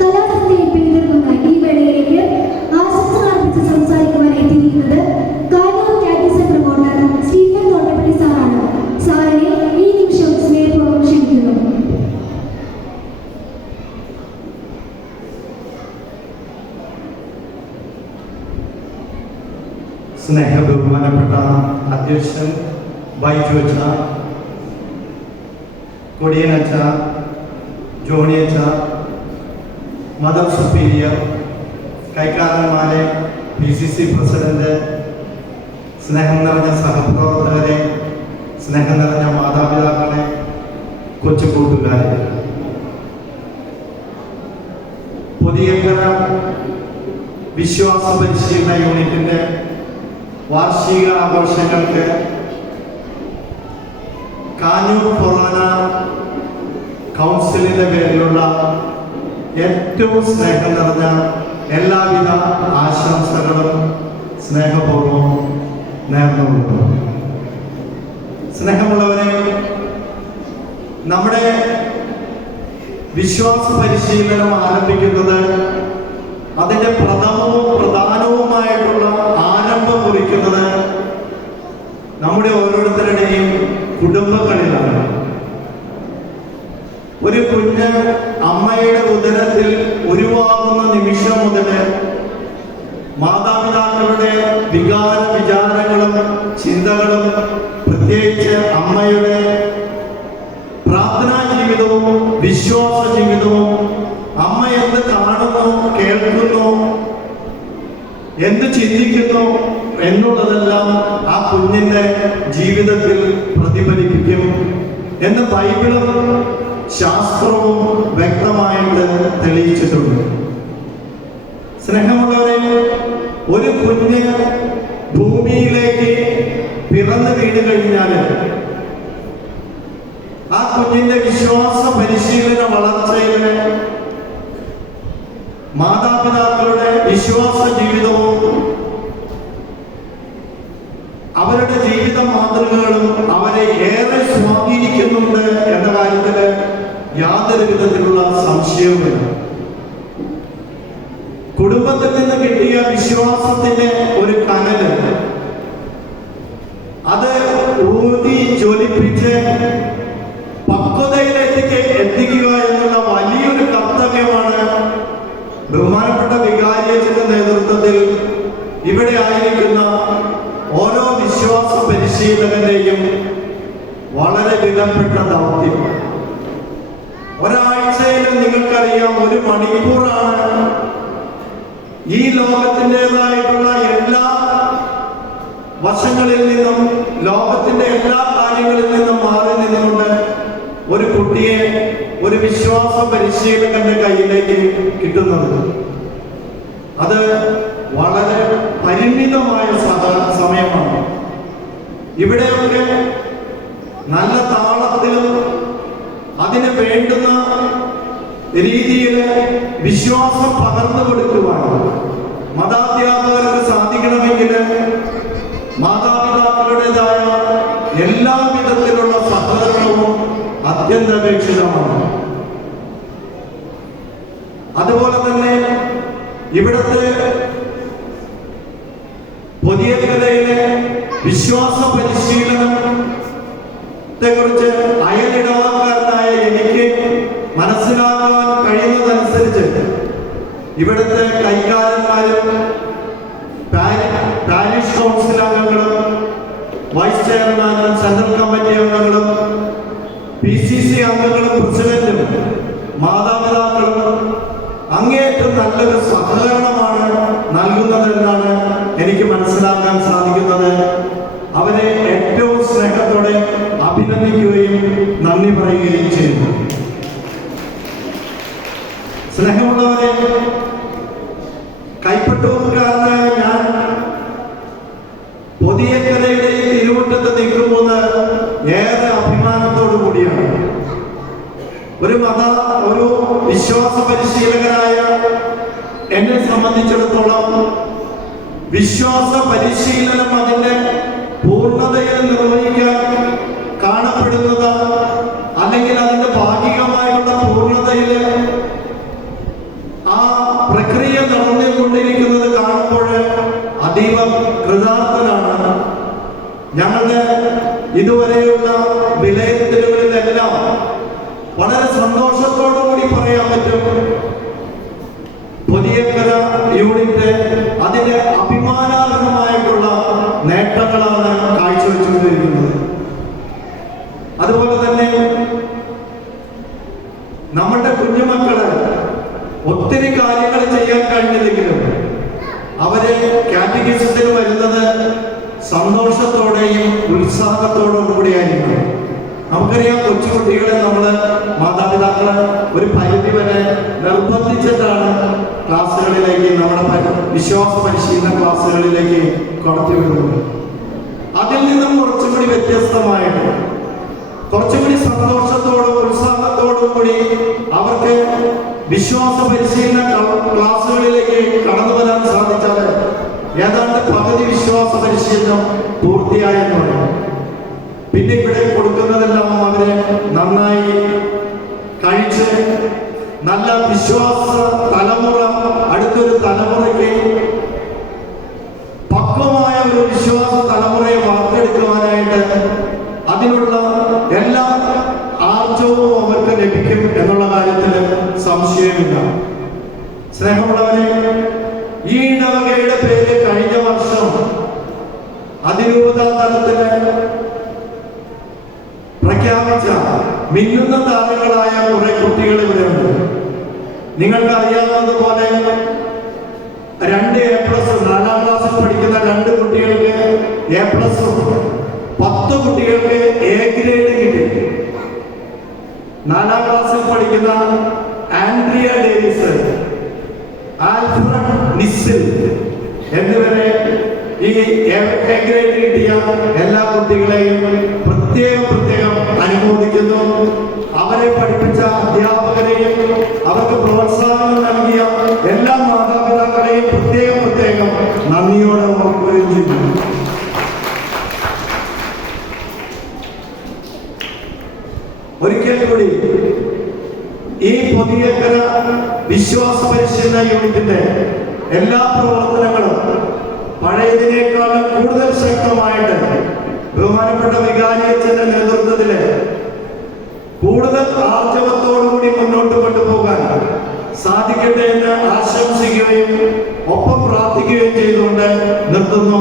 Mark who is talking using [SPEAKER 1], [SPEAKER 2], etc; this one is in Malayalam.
[SPEAKER 1] കലാസന്ധ്യയിൽ പിന്തുടരുന്ന ഈ വേളയിലേക്ക് ആശംസകൾ അർപ്പിച്ച് സംസാരിക്കുവാൻ എത്തിയിരിക്കുന്നത് Kanoor catechism promoter Stephen Thottappally സാറാണ്. സാറിനെ ഈ നിമിഷം സ്നേഹപൂർവം ക്ഷണിക്കുന്നു.
[SPEAKER 2] സ്നേഹ ബഹുമാനപ്പെട്ട അധ്യക്ഷൻ ബൈജു അച്ഛ കൊടിയനച്ഛ ജോണിയച്ച മദർ സുപ്പീരിയർ കൈക്കാരന്മാരെ പി സി സി പ്രസിഡന്റ് സ്നേഹം നിറഞ്ഞ സഹപ്രവർത്തകരെ സ്നേഹം നിറഞ്ഞ മാതാപിതാക്കളെ കൊച്ചു കൂട്ടുകാരെ പുതിയക്കര വിശ്വാസ പരിശീലന യൂണിറ്റിന്റെ വാർഷിക ആഘോഷങ്ങൾക്ക് കാഞ്ഞൂർ കൊറോണ കൗൺസിലിന്റെ പേരിലുള്ള ഏറ്റവും സ്നേഹം നിറഞ്ഞ എല്ലാവിധ ആശംസകളും സ്നേഹപൂർവം നേർന്നുകൊള്ളുന്നു സ്നേഹമുള്ളവരെ നമ്മുടെ വിശ്വാസ പരിശീലനം ആരംഭിക്കുന്നത് അതിന്റെ പ്രഥമവും പ്രധാനവുമായിട്ടുള്ള ആരംഭം കുറിക്കുന്നത് നമ്മുടെ ഓരോരുത്തരുടെയും കുടുംബങ്ങളിലാണ്. ഒരു കുഞ്ഞ് വിശ്വാസ അമ്മ എന്ത് കാണുന്നു കേൾക്കുന്നോ എന്ത് ചിന്തിക്കുന്നു എന്നുള്ളതെല്ലാം ആ കുഞ്ഞിന്റെ ജീവിതത്തിൽ പ്രതിഫലിപ്പിക്കും. എന്ന് ബൈബിളും ശാസ്ത്രവും വ്യക്തമായിട്ട് തെളിയിച്ചിട്ടുണ്ട്. സ്നേഹമുള്ളവരെ ഒരു കുഞ്ഞ് ഭൂമിയിലേക്ക് പിറന്നു വീണ് കഴിഞ്ഞാൽ ആ കുഞ്ഞിന്റെ വിശ്വാസ പരിശീലന വളർച്ചയിൽ മാതാപിതാക്കളുടെ വിശ്വാസ ജീവിതവും അവരുടെ ജീവിത മാതൃകകളും അവരെ ഏറെ സ്വാധീനിക്കുന്നുണ്ട് എന്ന കാര്യത്തിൽ യാതൊരു വിധത്തിലുള്ള സംശയവുമില്ല. കുടുംബത്തിൽ നിന്ന് കിട്ടിയ വിശ്വാസത്തിന്റെ ഒരു കനൽ അത് ഊതി ജ്വലിപ്പിച്ച് വിലപ്പെട്ട ദൗത്യം ഒരാഴ്ചയിൽ നിങ്ങൾക്കറിയാം ഒരു മണിക്കൂറാണ് ഈ ലോകത്തിന്റെതായിട്ടുള്ള എല്ലാ വശങ്ങളിൽ നിന്നും ലോകത്തിന്റെ എല്ലാ കാര്യങ്ങളിൽ നിന്നും മാറി നിന്നുകൊണ്ട് ഒരു കുട്ടിയെ ഒരു വിശ്വാസ പരിശീലകന്റെ കയ്യിലേക്ക് കിട്ടുന്നത്. അത് വളരെ പരിമിതമായ സമയമാണ് സമയമാണ്. ഇവിടെയൊക്കെ നല്ല താളത്തിലും അതിന് വേണ്ടുന്ന രീതിയിൽ വിശ്വാസം പകർന്നു കൊടുക്കുവാൻ മതാധ്യാപകർക്ക് സാധിക്കണമെങ്കിൽ മാതാപിതാക്കളുടേതായ എല്ലാ വിധത്തിലുള്ള സഹകരണവും അത്യന്താപേക്ഷിതമാണ്. അതുപോലെ തന്നെ ഇവിടുത്തെ പുതിയ കലയിലെ വിശ്വാസ പരിശീലനത്തെ കുറിച്ച് ഇവിടുത്തെ കൈകാരന്മാരും പാരീഷ് കൗൺസിൽ അംഗങ്ങളും വൈസ് ചെയർമാനും സെൻട്രൽ കമ്മിറ്റി അംഗങ്ങളും പി സി സി അംഗങ്ങളും പ്രസിഡന്റും മാതാപിതാക്കളും അങ്ങേയറ്റം നല്ലൊരു സഹകരണമാണ് നൽകുന്നതെന്നാണ് എനിക്ക് മനസ്സിലാക്കാൻ സാധിക്കുന്നത്. അവരെ ഏറ്റവും സ്നേഹത്തോടെ അഭിനന്ദിക്കുകയും നന്ദി പറയുകയും ഒരു മത ഒരു വിശ്വാസ പരിശീലകനായ എന്നെ സംബന്ധിച്ചിടത്തോളം വിശ്വാസ പരിശീലനം അതിന്റെ പൂർണതയിൽ നിർവഹിക്കാൻ കാണപ്പെടുന്നത് അല്ലെങ്കിൽ അതിന്റെ ഭാഗികമായുള്ള പൂർണതയിൽ ആ പ്രക്രിയ നടന്നുകൊണ്ടിരിക്കുന്നത് കാണുമ്പോൾ അതീവ കൃതാർത്ഥനാണ് വളരെ സന്തോഷത്തോടു കൂടി പറയാൻ പറ്റും. പുതിയക്കര യൂണിറ്റ് അതിന്റെ അഭിമാനാർഹമായിട്ടുള്ള നേട്ടങ്ങളാണ് കാഴ്ചവെച്ചുകൊണ്ടിരിക്കുന്നത്. അതുപോലെ തന്നെ നമ്മുടെ കുഞ്ഞുമക്കൾ ഒത്തിരി കാര്യങ്ങൾ ചെയ്യാൻ കഴിഞ്ഞില്ലെങ്കിലും അവർ കാറ്റഗിസത്തിൽ വരുന്നത് സന്തോഷത്തോടെയും ഉത്സാഹത്തോടും കൂടിയായിരിക്കും നമുക്കറിയാം കൊച്ചുകുട്ടികളെ നമ്മൾ മാതാപിതാക്കൾ ഒരു പരിധി വരെ നിർബന്ധിച്ചിട്ടാണ് ക്ലാസ്സുകളിലേക്ക് നമ്മുടെ വിശ്വാസ പരിശീലന ക്ലാസ്സുകളിലേക്ക് കടത്തിവിടുന്നത് അതിൽ നിന്നും കുറച്ചും കൂടി വ്യത്യസ്തമായിട്ട് കുറച്ചും കൂടി സന്തോഷത്തോടും ഉത്സാഹത്തോടും കൂടി അവർക്ക് വിശ്വാസ പരിശീലന ക്ലാസ്സുകളിലേക്ക് കടന്നു വരാൻ സാധിച്ചാൽ ഏതാണ്ട് പകുതി വിശ്വാസ പരിശീലനം പൂർത്തിയായെന്ന് പറയും. പിന്നെ ഇവിടെ കൊടുക്കുന്നതെല്ലാം അവർ വിശ്വാസ തലമുറ അടുത്തൊരു തലമുറയ്ക്ക് പക്വമായ ഒരു വിശ്വാസ തലമുറയെ വാർത്തെടുക്കുവാനായിട്ട് അതിനുള്ള എല്ലാ ആർജവും അവർക്ക് ലഭിക്കും എന്നുള്ള കാര്യത്തിൽ സംശയമില്ല. സ്നേഹമുള്ളവരെ ഈ ഇടവകയുടെ പേര് കഴിഞ്ഞ വർഷം അതിരൂപത തലത്തിൽ പ്രഖ്യാപിച്ച മിന്നുന്ന താരങ്ങളായ കുറെ കുട്ടികൾ ഇവിടെയുണ്ട് നിങ്ങൾക്ക് അറിയാവുന്നതുപോലെ രണ്ട് എ പ്ലസ് നാലാം ക്ലാസ്സിൽ പഠിക്കുന്ന രണ്ട് കുട്ടികൾക്ക് എ പ്ലസ് പത്ത് കുട്ടികൾക്ക് എ ഗ്രേഡ് കിട്ടി. നാലാം ക്ലാസ്സിൽ പഠിക്കുന്ന ആൻഡ്രിയ ഡേവിസ് ആൽഫ്രഡ് നിസ്സിൽ എന്നിവരെ ഈ എ ഗ്രേഡ് കിട്ടിയ എല്ലാ കുട്ടികളെയും പ്രത്യേകം പ്രത്യേകം അനുമോദിക്കുന്നു. അവരെ പഠിപ്പിച്ച ഒരിക്കൽ കൂടി. ഈ പൊതുയക്കര വിശ്വാസ പരിശീലന യൂണിറ്റിന്റെ എല്ലാ പ്രവർത്തനങ്ങളും പഴയതിനേക്കാളും കൂടുതൽ ശക്തമായിട്ട് ബഹുമാനപ്പെട്ട വികാരിയച്ഛന്റെ നേതൃത്വത്തിൽ കൂടുതൽ ആർജവത്തോടുകൂടി മുന്നോട്ട് കൊണ്ടുപോകാൻ സാധിക്കട്ടെ എന്ന് ആശംസിക്കുകയും ഒപ്പം പ്രാർത്ഥിക്കുകയും ചെയ്തുകൊണ്ട് നിർത്തുന്നു.